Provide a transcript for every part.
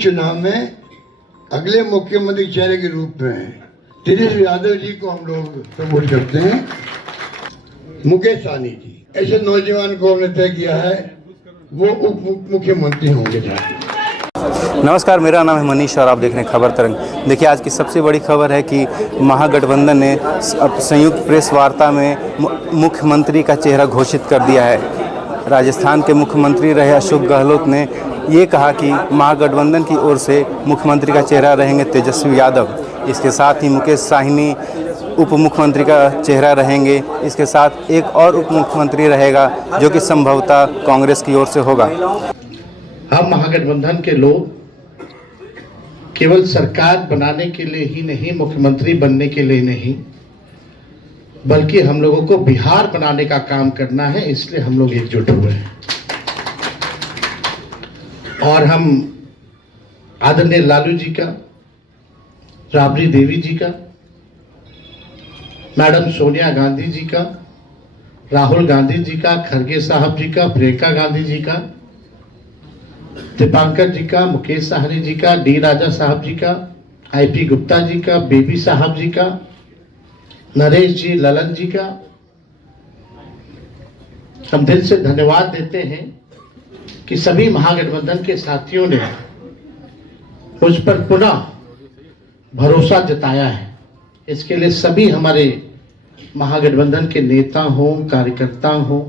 चुनाव में अगले मुख्यमंत्री चेहरे के रूप में तेजस्वी यादव जी को हम लोग सपोर्ट करते हैं। मुकेश सहनी जी ऐसे नौजवान को हमने तय किया है वो उप मुख्यमंत्री होंगे। नमस्कार, मेरा नाम है मनीष और आप देख रहे हैं खबर तरंग। देखिए, आज की सबसे बड़ी खबर है कि महागठबंधन ने संयुक्त प्रेस वार्ता में मुख्यमंत्री का चेहरा घोषित कर दिया है। राजस्थान के मुख्यमंत्री रहे अशोक गहलोत ने ये कहा कि महागठबंधन की ओर से मुख्यमंत्री का चेहरा रहेंगे तेजस्वी यादव। इसके साथ ही मुकेश सहनी उप मुख्यमंत्री का चेहरा रहेंगे। इसके साथ एक और उप मुख्यमंत्री रहेगा जो कि संभवतः कांग्रेस की ओर से होगा। हम महागठबंधन के लोग केवल सरकार बनाने के लिए ही नहीं, मुख्यमंत्री बनने के लिए नहीं, बल्कि हम लोगों को बिहार बनाने का काम करना है। इसलिए हम लोग एकजुट हुए हैं और हम आदरणीय लालू जी का, राबड़ी देवी जी का, मैडम सोनिया गांधी जी का, राहुल गांधी जी का, खड़गे साहब जी का, प्रियंका गांधी जी का, दीपांकर जी का, मुकेश सहनी जी का, डी राजा साहब जी का, आईपी गुप्ता जी का, बेबी साहब जी का, नरेश जी, ललन जी का हम दिल से धन्यवाद देते हैं कि सभी महागठबंधन के साथियों ने मुझ पर पुनः भरोसा जताया है। इसके लिए सभी हमारे महागठबंधन के नेता हों, कार्यकर्ता हों,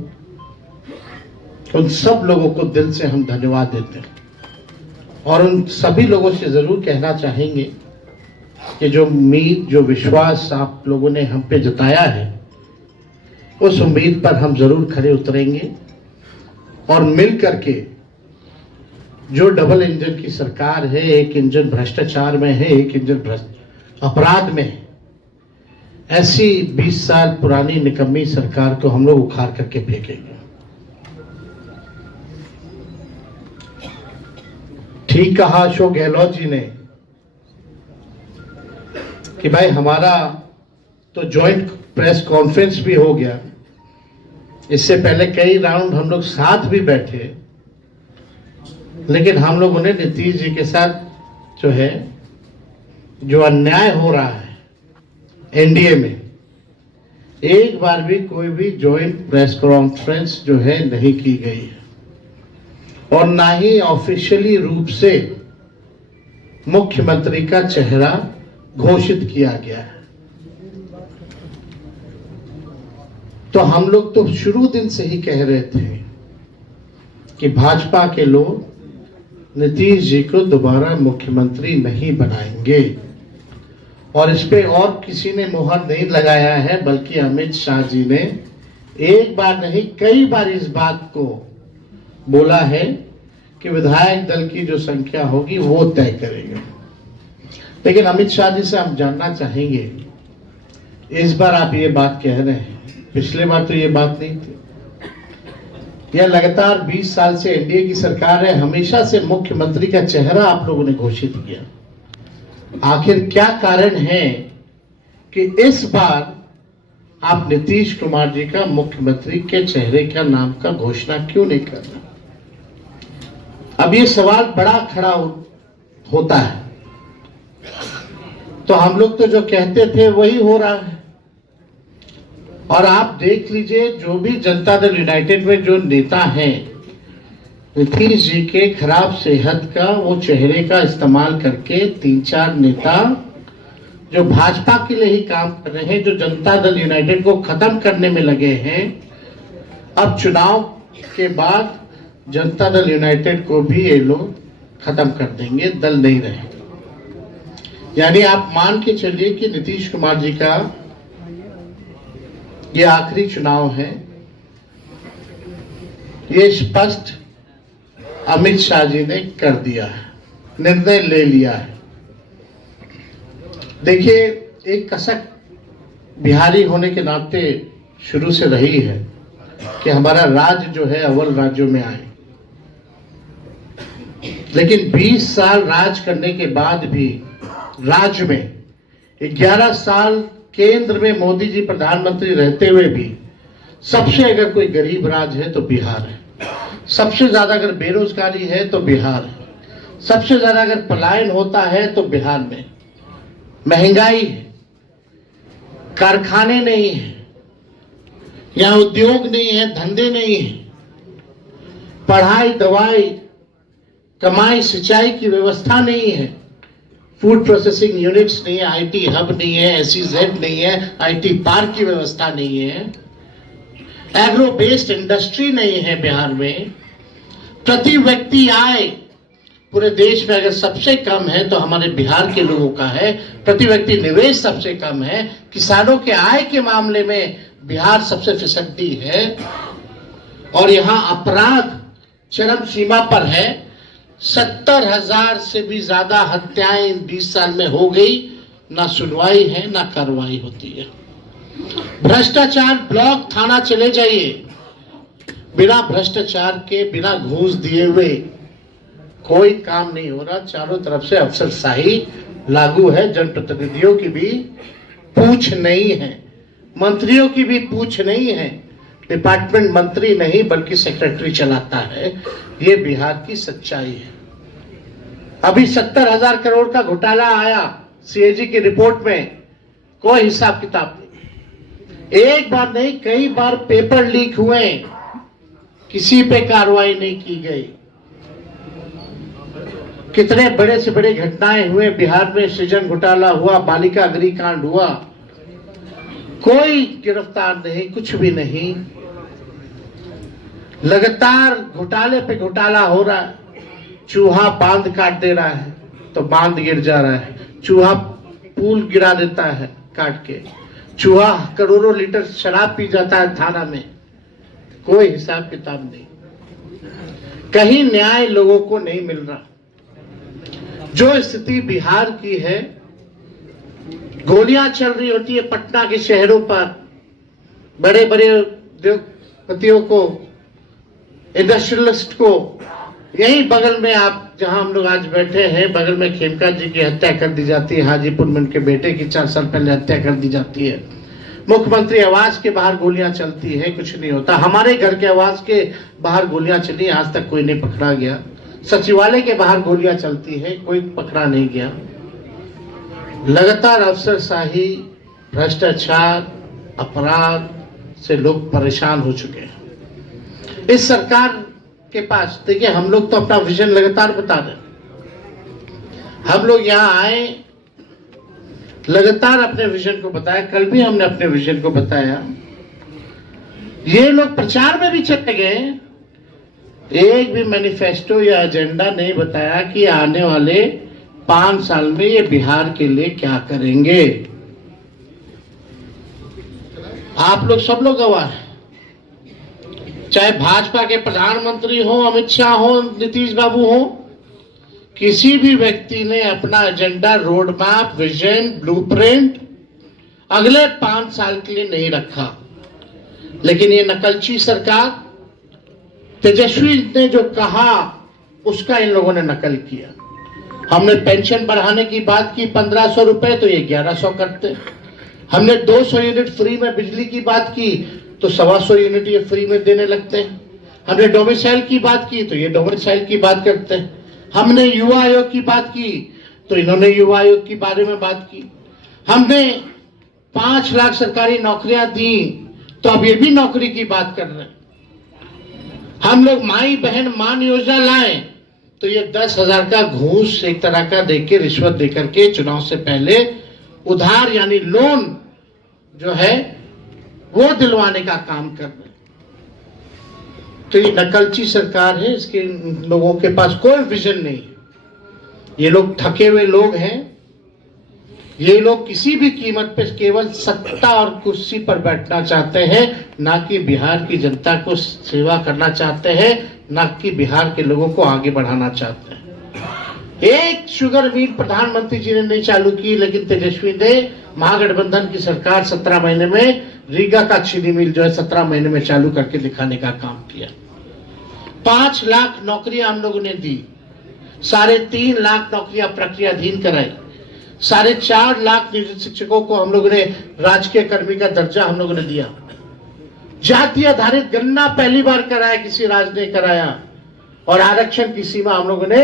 उन सब लोगों को दिल से हम धन्यवाद देते हैं और उन सभी लोगों से जरूर कहना चाहेंगे कि जो उम्मीद, जो विश्वास आप लोगों ने हम पे जताया है, उस उम्मीद पर हम जरूर खरे उतरेंगे और मिल करके जो डबल इंजन की सरकार है, एक इंजन भ्रष्टाचार में है, एक इंजन अपराध में है, ऐसी 20 साल पुरानी निकम्मी सरकार को हम लोग उखाड़ करके फेंकेंगे। ठीक कहा अशोक गहलोत जी ने कि भाई हमारा तो जॉइंट प्रेस कॉन्फ्रेंस भी हो गया, इससे पहले कई राउंड हम लोग साथ भी बैठे, लेकिन हम लोगों ने नीतीश जी के साथ जो अन्याय हो रहा है एनडीए में, एक बार भी कोई भी जॉइंट प्रेस कॉन्फ्रेंस नहीं की गई है और ना ही ऑफिशियली रूप से मुख्यमंत्री का चेहरा घोषित किया गया है। तो हम लोग तो शुरू दिन से ही कह रहे थे कि भाजपा के लोग नीतीश जी को दोबारा मुख्यमंत्री नहीं बनाएंगे और इस पे और किसी ने मुहर नहीं लगाया है, बल्कि अमित शाह जी ने एक बार नहीं कई बार इस बात को बोला है कि विधायक दल की जो संख्या होगी वो तय करेगा। लेकिन अमित शाह जी से हम जानना चाहेंगे, इस बार आप ये बात कह रहे हैं, पिछले बार तो ये बात नहीं थी। यह लगातार 20 साल से एनडीए की सरकार है, हमेशा से मुख्यमंत्री का चेहरा आप लोगों ने घोषित किया। आखिर क्या कारण है कि इस बार आप नीतीश कुमार जी का मुख्यमंत्री के चेहरे का नाम का घोषणा क्यों नहीं कर रहे? अब ये सवाल बड़ा खड़ा होता है। तो हम लोग तो जो कहते थे वही हो रहा है और आप देख लीजिए, जो भी जनता दल यूनाइटेड में जो नेता हैं, नीतीश जी के खराब सेहत का वो चेहरे का इस्तेमाल करके 3-4 नेता जो भाजपा के लिए ही काम कर रहे हैं, जो जनता दल यूनाइटेड को खत्म करने में लगे हैं, अब चुनाव के बाद जनता दल यूनाइटेड को भी ये लोग खत्म कर देंगे, दल नहीं रहेगा। यानी आप मान के चलिए कि नीतीश कुमार जी का ये आखिरी चुनाव है। ये स्पष्ट अमित शाह जी ने कर दिया है, निर्णय ले लिया है। देखिए, एक कसक बिहारी होने के नाते शुरू से रही है कि हमारा राज्य अव्वल राज्यों में आए, लेकिन 20 साल राज करने के बाद भी राज्य में 11 साल केंद्र में मोदी जी प्रधानमंत्री रहते हुए भी सबसे अगर कोई गरीब राज्य है तो बिहार है, सबसे ज्यादा अगर बेरोजगारी है तो बिहार है, सबसे ज्यादा अगर पलायन होता है तो बिहार में। महंगाई है, कारखाने नहीं है, यहाँ उद्योग नहीं है, धंधे नहीं है, पढ़ाई दवाई कमाई सिंचाई की व्यवस्था नहीं है, फूड प्रोसेसिंग यूनिट्स नहीं है, आईटी हब नहीं है, एसईजेड नहीं है, आईटी पार्क की व्यवस्था नहीं है, एग्रो बेस्ड इंडस्ट्री नहीं है बिहार में। प्रति व्यक्ति आय पूरे देश में अगर सबसे कम है तो हमारे बिहार के लोगों का है। प्रति व्यक्ति निवेश सबसे कम है। किसानों के आय के मामले में बिहार सबसे फिसड्डी है और यहाँ अपराध चरम सीमा पर है। 70,000 से भी ज्यादा हत्याएं 20 साल में हो गई, ना सुनवाई है ना कार्रवाई होती है। भ्रष्टाचार ब्लॉक थाना चले जाइए, बिना भ्रष्टाचार के बिना घूस दिए हुए कोई काम नहीं हो रहा। चारों तरफ से अफसरशाही लागू है, जनप्रतिनिधियों की भी पूछ नहीं है, मंत्रियों की भी पूछ नहीं है। डिपार्टमेंट मंत्री नहीं बल्कि सेक्रेटरी चलाता है। ये बिहार की सच्चाई है। अभी 70,000 करोड़ का घोटाला आया सीएजी की रिपोर्ट में, कोई हिसाब किताब नहीं। एक बार नहीं कई बार पेपर लीक हुए, किसी पे कार्रवाई नहीं की गई। कितने बड़े से बड़े घटनाएं हुए बिहार में, सृजन घोटाला हुआ, बालिका गृह कांड हुआ, कोई गिरफ्तार नहीं, कुछ भी नहीं। लगातार घोटाले पे घोटाला हो रहा है। चूहा बांध काट दे रहा है तो बांध गिर जा रहा है, चूहा पुल गिरा देता है काट के, चूहा करोड़ों लीटर शराब पी जाता है थाना में, कोई हिसाब किताब नहीं। कहीं न्याय लोगों को नहीं मिल रहा। जो स्थिति बिहार की है, गोलियां चल रही होती है पटना के शहरों पर, बड़े बड़े उद्योगपतियों को, इंडस्ट्रियलिस्ट को। यही बगल में आप जहां हम लोग आज बैठे हैं, बगल में खेमका जी की हत्या कर दी जाती है, हाजीपुर में उनके बेटे की 4 साल पहले हत्या कर दी जाती है। मुख्यमंत्री आवास के बाहर गोलियां चलती है, कुछ नहीं होता। हमारे घर के आवास के बाहर गोलियां चली, आज तक कोई नहीं पकड़ा गया। सचिवालय के बाहर गोलियां चलती है, कोई पकड़ा नहीं गया। लगातार अफसरशाही, भ्रष्टाचार, अपराध से लोग परेशान हो चुके हैं। इस सरकार के पास देखिए, हम लोग तो अपना विजन लगातार बता रहे हैं। हम लोग यहाँ आए, लगातार अपने विजन को बताया। कल भी हमने अपने विजन को बताया। ये लोग प्रचार में भी चले गए, एक भी मैनिफेस्टो या एजेंडा नहीं बताया कि आने वाले 5 साल में ये बिहार के लिए क्या करेंगे। आप लोग सब लोग गवाह हैं, चाहे भाजपा के प्रधानमंत्री हो, अमित शाह हो, नीतीश बाबू हो, किसी भी व्यक्ति ने अपना agenda, road map, vision, blueprint अगले 5 साल के लिए नहीं रखा। लेकिन ये नकलची सरकार, तेजस्वी ने जो कहा उसका इन लोगों ने नकल किया। हमने पेंशन बढ़ाने की बात की 1500 रुपए, तो ये 1100 करते। हमने 200 यूनिट फ्री में बिजली की बात की तो 125 यूनिट ये फ्री में देने लगते हैं। हमने डोमिसाइल की बात की तो ये डोमिसाइल की बात करते हैं। हमने युवा आयोग की बात की तो इन्होंने युवा आयोग के बारे में बात की। हमने 5 लाख सरकारी नौकरियां दी तो अब ये भी नौकरी की बात कर रहे हैं। हम लोग माई बहन मान योजना लाए तो ये 10,000 का घूस एक तरह का देके, रिश्वत देकर के चुनाव से पहले उधार यानी लोन जो है वो दिलवाने का काम कर रहे। तो ये नकलची सरकार है, इसके लोगों के पास कोई विजन नहीं है। ये लोग थके हुए लोग हैं। ये लोग किसी भी कीमत पे केवल सत्ता और कुर्सी पर बैठना चाहते हैं, ना कि बिहार की जनता को सेवा करना चाहते हैं, ना कि बिहार के लोगों को आगे बढ़ाना चाहते हैं। एक शुगर मिल प्रधानमंत्री जी ने नहीं चालू की, लेकिन तेजस्वी ने महागठबंधन की सरकार 17 महीने में रीगा का चीनी मिल जो है 17 महीने में चालू करके दिखाने का काम किया। 5 लाख नौकरियां हम लोगों ने दी, 3.5 लाख नौकरियां प्रक्रियाधीन कराई, 4.5 लाख नियोजित शिक्षकों को हम लोगों ने राजकीय कर्मी का दर्जा हम लोगों ने दिया। जाति आधारित गणना पहली बार कराया, किसी राज्य ने कराया, और आरक्षण की सीमा हम लोगों ने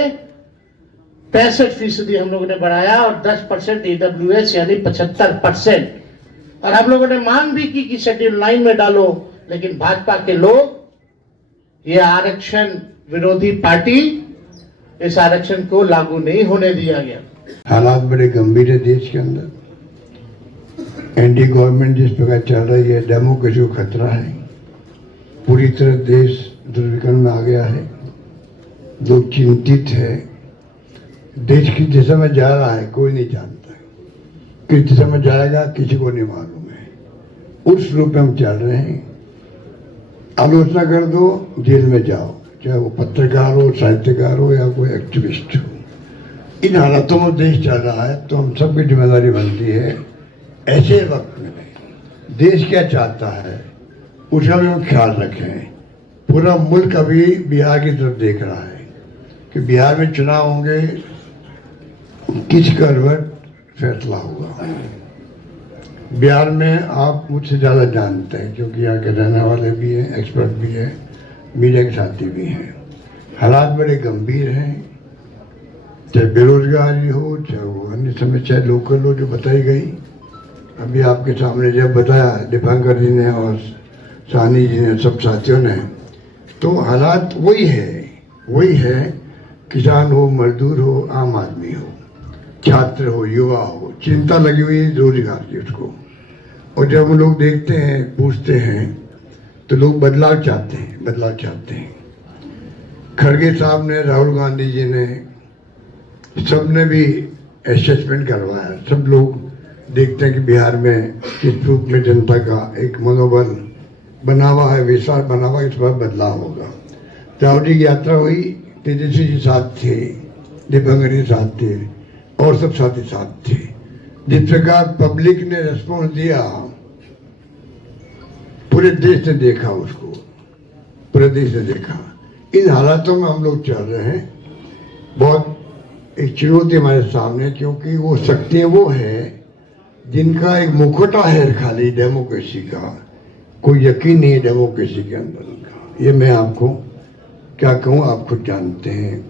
65% हम लोगों ने बढ़ाया और 10% EWS यानी 75%। और हम लोगों ने मांग भी की कि शेड्यूल 9 में डालो, लेकिन भाजपा के लोग, ये आरक्षण विरोधी पार्टी, इस आरक्षण को लागू नहीं होने दिया गया। हालात बड़े गंभीर है देश के अंदर। एनडीए गवर्नमेंट जिस प्रकार चल रही है, डेमोक्रेसी को खतरा है। पूरी तरह देश दुर्विकल्प में आ गया है। लोग चिंतित है। देश किस दिशा में जा रहा है कोई नहीं जानता है। किस दिशा में जाएगा किसी को नहीं मालूम है। उस रूप में हम चल रहे हैं। आलोचना कर दो, जेल में जाओ, चाहे वो पत्रकार हो, साहित्यकार हो या कोई एक्टिविस्ट हो। इन हालातों में देश चल रहा है, तो हम सबकी जिम्मेदारी बनती है ऐसे वक्त में देश क्या चाहता है उसका भी हम ख्याल रखें। पूरा मुल्क अभी बिहार की तरफ देख रहा है कि बिहार में चुनाव होंगे, किस करवट फैसला होगा। बिहार में आप मुझसे ज़्यादा जानते हैं क्योंकि यहाँ के रहने वाले भी हैं, एक्सपर्ट भी हैं, मीडिया के साथी भी हैं। हालात बड़े गंभीर हैं, चाहे बेरोजगारी हो, चाहे वो अन्य समस्या लोकल हो जो बताई गई। अभी आपके सामने जब बताया दीपांकर जी ने और सानी जी ने, सब साथियों ने, तो हालात वही है। किसान हो, मजदूर हो, आम आदमी हो, छात्र हो, युवा हो, चिंता लगी हुई है रोजगार की उसको। और जब हम लोग देखते हैं, पूछते हैं, तो लोग बदलाव चाहते हैं। खड़गे साहब ने, राहुल गांधी जी ने, सबने भी असेसमेंट करवाया। सब लोग देखते हैं कि बिहार में किस रूप में जनता का एक मनोबल बना हुआ है, विश्वास बना हुआ है, इस पर बदलाव होगा। राहुल जी की यात्रा हुई, तेजस्वी जी साथ थे, दीपांकर जी साथ थे और सब साथी साथ थे। जिस प्रकार पब्लिक ने रिस्पॉन्स दिया, पूरे देश ने देखा उसको, पूरे देश ने देखा। इन हालातों में हम लोग चल रहे हैं। बहुत एक चुनौती हमारे सामने, क्योंकि वो शक्तियां वो है जिनका एक मुखौटा है खाली डेमोक्रेसी का। कोई यकीन नहीं है डेमोक्रेसी के अंदर उनका। ये मैं आपको क्या कहूँ, आप खुद जानते हैं।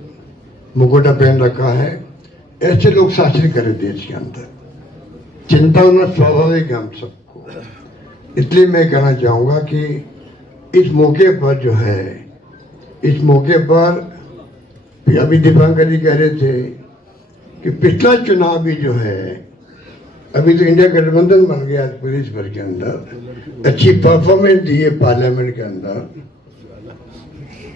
मुखौटा पहन रखा है, ऐसे लोग शासन करें देश के अंदर। चिंता होना स्वाभाविक है हम सबको। इसलिए मैं कहना चाहूँगा कि इस मौके पर जो है, इस मौके पर अभी दीपांकर जी कह रहे थे कि पिछला चुनाव भी जो है, अभी तो इंडिया गठबंधन बन गया प्रदेश भर के अंदर, अच्छी परफॉर्मेंस दी है पार्लियामेंट के अंदर।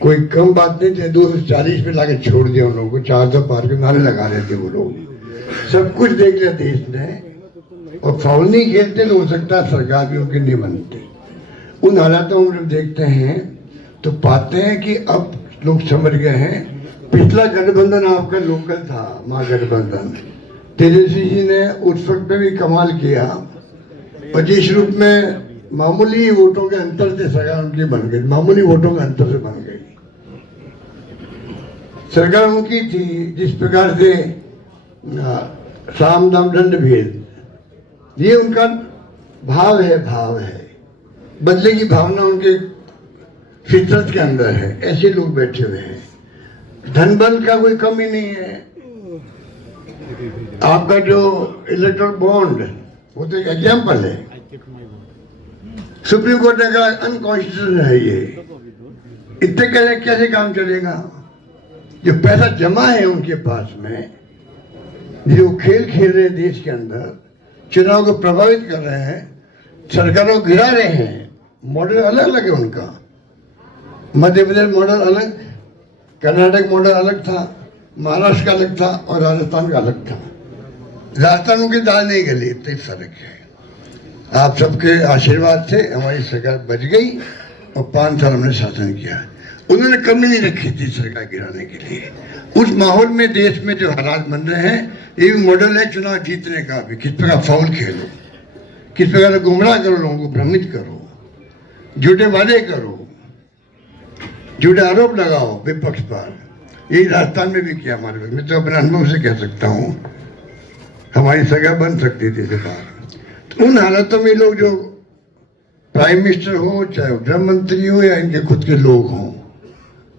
कोई कम बात नहीं थे, 240 पे लाके छोड़ दिया उन लोगों को, 400 पार के नारे लगा रहे थे वो लोग। सब कुछ देख लिया देश ने, और फाउल नहीं खेलते तो हो सकता है सरकार भी उनकी नहीं बनती। उन हालातों में जब देखते हैं तो पाते हैं कि अब लोग समझ गए हैं। पिछला गठबंधन आपका लोकल था, महागठबंधन। तेजस्वी जी ने उस वक्त में भी कमाल किया, और जिस रूप में मामूली वोटों के अंतर से सरकार उनकी बन गई, मामूली वोटों के अंतर से बन गई सरकार उनकी थी। जिस प्रकार से साम दाम दंड भेद, ये उनका भाव है। बदले की भावना उनके फितरत के अंदर है। ऐसे लोग बैठे हुए हैं। धन बल का कोई कमी नहीं है। आपका जो इलेक्ट्रल बॉन्ड, वो तो एक एग्जाम्पल है। सुप्रीम कोर्ट ने कहा अनकॉन्स्टिट्यूशनल है ये। इतने कैसे काम चलेगा? जो पैसा जमा है उनके पास में, जो खेल खेल रहे हैं देश के अंदर, चुनाव को प्रभावित कर रहे हैं, सरकारों को गिरा रहे हैं। मॉडल अलग अलग है उनका। मध्य प्रदेश मॉडल अलग, कर्नाटक मॉडल अलग था, महाराष्ट्र का अलग था और राजस्थान का अलग था। राजस्थान की दाल नहीं गली, इतना फर्क है। आप सबके आशीर्वाद से हमारी सरकार बच गई और 5 साल हमने शासन किया। उन्होंने कमी नहीं रखी थी सरकार गिराने के लिए। उस माहौल में देश में जो हालात बन रहे हैं, ये भी मॉडल है चुनाव जीतने का भी। किस प्रकार फाउल खेलो, किस प्रकार गुमराह करो, लोगों को भ्रमित करो, झूठे वादे करो, झूठे आरोप लगाओ विपक्ष पर। यही राजस्थान में भी किया हमारे। मैं तो अपने अनुभव से कह सकता हूँ, हमारी सरकार बन सकती थी इसे बाहर। तो उन हालातों में लोग जो प्राइम मिनिस्टर हो, चाहे गृह मंत्री हो या इनके खुद के लोग हों,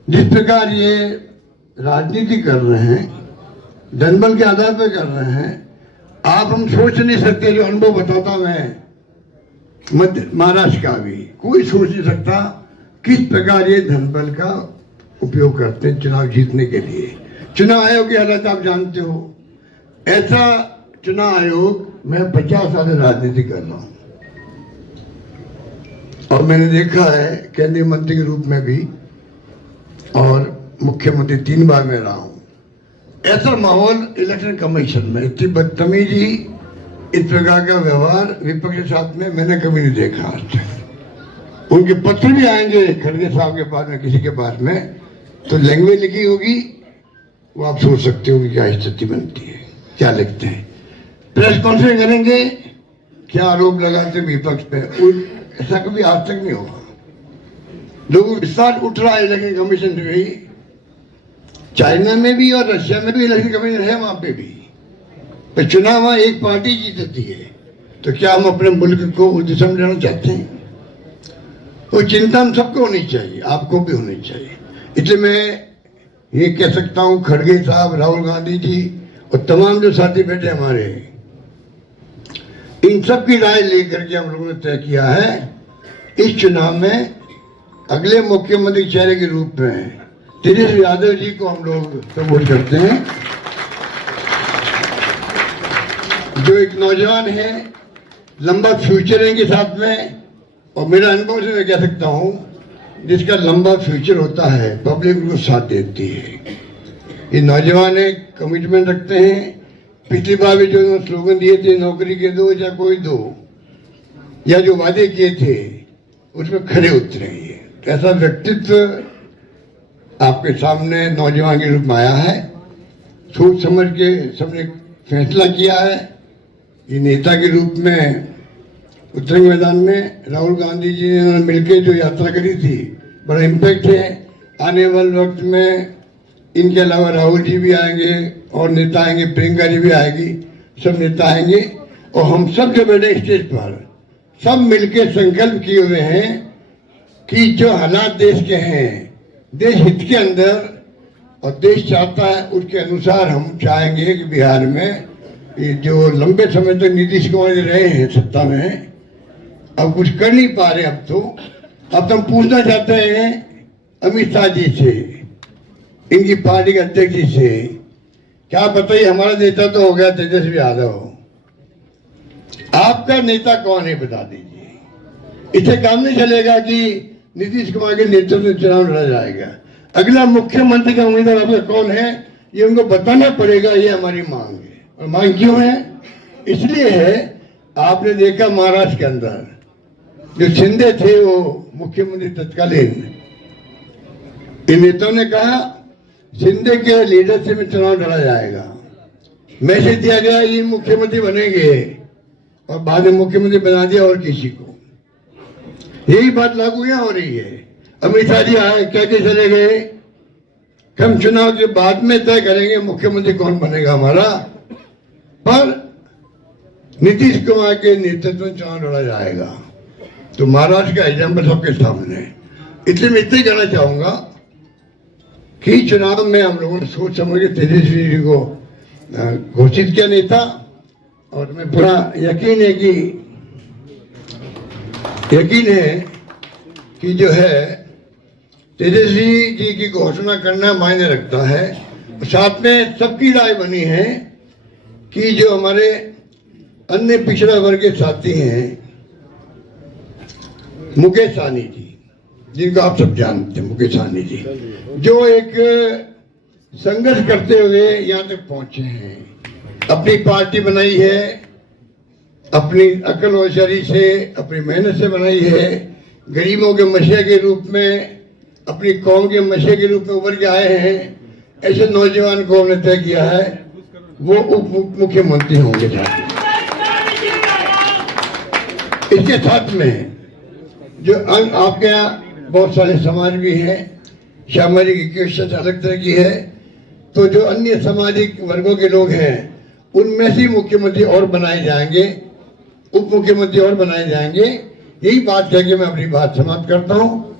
जिस प्रकार ये राजनीति कर रहे हैं, जनबल के आधार पर कर रहे हैं। आप हम सोच नहीं सकते, जो अनुभव बताता मैं मध्य महाराष्ट्र का भी कोई सोच नहीं सकता किस प्रकार ये धनबल का उपयोग करते हैं चुनाव जीतने के लिए। चुनाव आयोग की हालत आप जानते हो। ऐसा चुनाव आयोग, मैं 50 साल से राजनीति कर रहा हूं और मैंने देखा है केंद्रीय मंत्री के रूप में भी और मुख्यमंत्री 3 बार में रहा हूं। ऐसा माहौल इलेक्शन कमीशन में, इतनी बदतमीजी, इस प्रकार का व्यवहार विपक्ष के साथ में मैंने कभी नहीं देखा आज तक। उनके पत्र भी आएंगे खड़गे साहब के पास में, किसी के पास में, तो लैंग्वेज लिखी होगी, वो आप सोच सकते हो कि क्या स्थिति बनती है, क्या लिखते हैं। प्रेस कॉन्फ्रेंस करेंगे, क्या आरोप लगाते विपक्ष पे, ऐसा कभी आज तक नहीं होगा। लोगों विश्वास उठ रहा है इलेक्शन कमीशन से भी। चाइना में भी और रशिया में भी इलेक्शन कमीशन है, वहां पे भी। पर चुनाव वहां एक पार्टी जीतती है, तो क्या हम अपने मुल्क को उस दिशा में जाना चाहते हैं? वो चिंता हम सबको होनी चाहिए, आपको भी होनी चाहिए। इसलिए मैं ये कह सकता हूं, खड़गे साहब, राहुल गांधी जी और तमाम जो साथी बैठे हमारे, इन सब की राय लेकर के हम लोगों ने तय किया है इस चुनाव में अगले मुख्यमंत्री चेहरे के रूप में तेजस्वी यादव जी को हम लोग सपोर्ट करते हैं, जो एक नौजवान है, लंबा फ्यूचर है इनके साथ में। और मेरा अनुभव से मैं कह सकता हूं, जिसका लंबा फ्यूचर होता है पब्लिक उनको साथ देती है। ये नौजवान है, कमिटमेंट रखते हैं। पिछली बार भी जो स्लोगन दिए थे, नौकरी के दो या कोई दो, या जो वादे किए थे उसमें खरे उतरेंगे। ऐसा व्यक्तित्व आपके सामने नौजवान के रूप में आया है। सोच समझ के सबने फैसला किया है। ये नेता के रूप में उतरेंगे मैदान में। राहुल गांधी जी ने मिलकर जो यात्रा करी थी, बड़ा इम्पैक्ट है। आने वाले वक्त में इनके अलावा राहुल जी भी आएंगे और नेता आएंगे, प्रियंका जी भी आएगी, सब नेता आएंगे। और हम सब जो बैठे स्टेज पर, सब मिलकर संकल्प किए हुए हैं कि जो हालात देश के हैं, देश हित के अंदर और देश चाहता है उसके अनुसार हम चाहेंगे कि बिहार में ये जो लंबे समय तक नीतीश कुमार रहे हैं सत्ता में, अब कुछ कर नहीं पा रहे। अब तो हम पूछना चाहते हैं अमित शाह जी से, इनकी पार्टी के अध्यक्ष जी से, क्या बताइए, हमारा नेता तो हो गया तेजस्वी यादव, आपका नेता कौन है बता दीजिए। इससे काम नहीं चलेगा कि नीतीश कुमार के नेतृत्व में चुनाव लड़ा जाएगा। अगला मुख्यमंत्री का उम्मीदवार आपका कौन है, ये उनको बताना पड़ेगा। ये हमारी मांग है। और मांग क्यों है? इसलिए है, आपने देखा महाराष्ट्र के अंदर जो शिंदे थे, वो मुख्यमंत्री तत्कालीन, इन नेताओं ने कहा शिंदे के लीडरशिप में चुनाव लड़ा जाएगा। मैसेज दिया गया ये मुख्यमंत्री बनेंगे, और बाद में मुख्यमंत्री बना दिया और किसी को। यही बात लागू यहाँ हो रही है। अमित शाह जी आए, कह के चले गए हम चुनाव के बाद में तय करेंगे मुख्यमंत्री कौन बनेगा हमारा, पर नीतीश कुमार के नेतृत्व में चुनाव लड़ा जाएगा। तो महाराष्ट्र का एग्जाम्पल सबके सामने है। इसलिए मैं इतना ही कहना चाहूंगा कि चुनाव में हम लोगों ने सोच समझ के तेजस्वी जी को घोषित किया नेता, और मैं पूरा यकीन है कि जो है तेजस्वी जी की घोषणा करना मायने रखता है। साथ में सबकी राय बनी है कि जो हमारे अन्य पिछड़ा वर्ग के साथी हैं, मुकेश सहनी जी, जिनको आप सब जानते हैं, मुकेश सहनी जी, जो एक संघर्ष करते हुए यहाँ तक पहुंचे हैं, अपनी पार्टी बनाई है, अपनी अकल होशियारी से, अपनी मेहनत से बनाई है, गरीबों के मसीहा के रूप में, अपनी कौम के मसीहा के रूप में उभर के आए हैं। ऐसे नौजवान को हमने तय किया है वो उप मुख्यमंत्री होंगे। इसके साथ में जो आपके यहाँ बहुत सारे समाज भी हैं, सामाजिक इक्वेशन अलग तरह की है, तो जो अन्य सामाजिक वर्गों के लोग हैं उनमें से मुख्यमंत्री और बनाए जाएंगे, उप मुख्यमंत्री और बनाए जाएंगे। यही बात कह के मैं अपनी बात समाप्त करता हूँ।